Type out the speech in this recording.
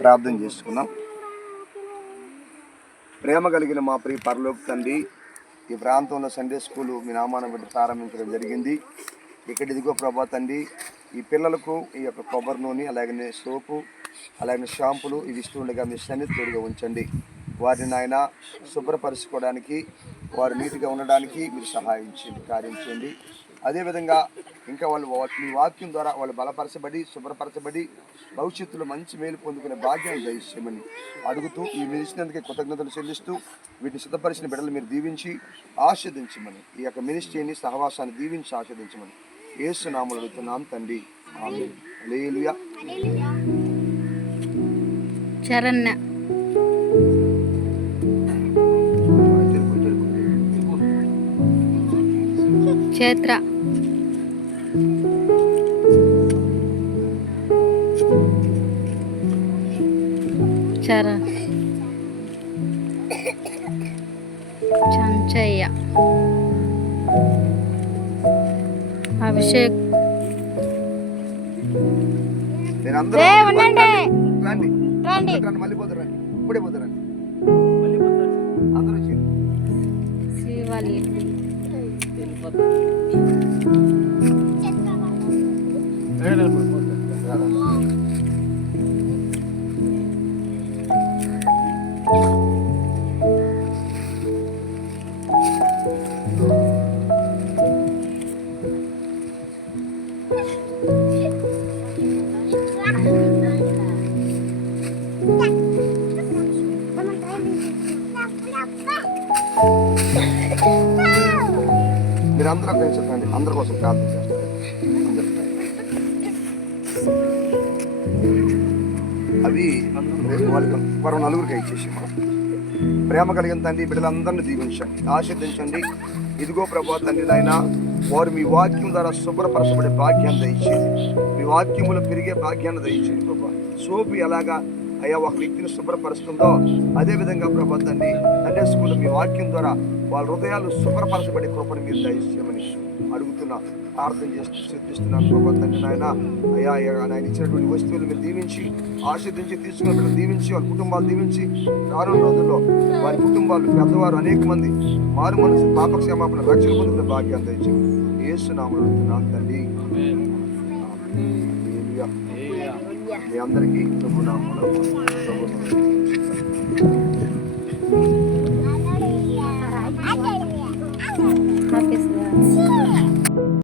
ప్రార్థన చేసుకున్నాం. ప్రేమ కలిగిన మా ప్రియ పరలోక తండ్రి, ఈ ప్రాంతంలో సండే స్కూలు మీ నామాన్ని బట్టి ప్రారంభించడం జరిగింది. ఇక్కడ ఇదిగో ప్రభా తండ్రి, ఈ పిల్లలకు ఈ యొక్క కొబ్బరి నూనె, అలాగనే సోపు, అలాగే షాంపులు ఇవి ఇస్తుండగా మీ సన్నిధి తోడుగా ఉంచండి. వారిని నాయన శుభ్రపరచుకోవడానికి, వారు నీటిగా ఉండడానికి మీరు సహాయం చేయండి, కార్యం చేయండి. అదేవిధంగా ఇంకా వాళ్ళు మీ వాక్యం ద్వారా వాళ్ళు బలపరచబడి, శుభ్రపరచబడి భవిష్యత్తులో మంచి మేలు పొందుకునే భాగ్యాన్ని దయచేయమని అడుగుతూ, ఈ మీరు ఇచ్చినందుకే కృతజ్ఞతలు చెల్లిస్తూ, వీటిని సిద్ధపరిచిన బిడ్డలు మీరు దీవించి ఆశీర్వదించమని, ఈ యొక్క మినిస్ట్రీని సహవాసాన్ని దీవించి ఆశీర్వదించమని యేసు నామములో అడుగుతున్నాం తండ్రి, ఆమేన్. హల్లెలూయా. చరణ్ క్షేత్ర చరణ్ చంచయ్య అభిషేక్ మళ్ళీ పోతారండి, ఇప్పుడే పోతారండి అందరూ శ్రీవాలి మీరు అందరూ పెంచండి, అందరి కోసం ప్రార్థన చేస్తారు. అవి వాళ్ళకి మరో నలుగురికి ఇచ్చేసి ప్రేమ కలిగిన తండ్రి, బిడ్డలందరినీ దీవించండి, ఆశీర్వదించండి. ఇదిగో ప్రభా తండ్రి నాయన, వారు మీ వాక్యం ద్వారా శుభ్రపరచబడే భాగ్యాన్ని దయచేయండి, మీ వాక్యములు పెరిగే భాగ్యాన్ని దయచేయండి ప్రభా. సోపు ఎలాగా అయ్యా ఒక వ్యక్తిని శుభ్రపరుస్తుందో అదేవిధంగా ప్రభా తండ్రి సండే స్కూల్ మీ వాక్యం ద్వారా వాళ్ళ హృదయాలు శుభ్రపరచబడే కృపను మీరు దయచేయమని అడుగుతున్నా, ప్రార్థన చేస్తూ సిద్ధిస్తున్నాను ప్రభా తండ్రి నాయన. అయ్యా ఆయన ఇచ్చినటువంటి వస్తువులు మీరు దీవించి ఆశీర్వదించి, తీసుకున్న బిడ్డలు దీవించి, వాళ్ళ కుటుంబాలు దీవించి, రానున్న రోజుల్లో వారి కుటుంబాలు పెద్దవారు అనేక మంది మారు మనసు పాపక్షమాపణ రక్షణ పొందుకునే భాగ్యాన్ని దయచేయండి. యేసు నామములో అడుగుతున్నాను తండ్రి, మీ అందరికీ ప్రభు నామములో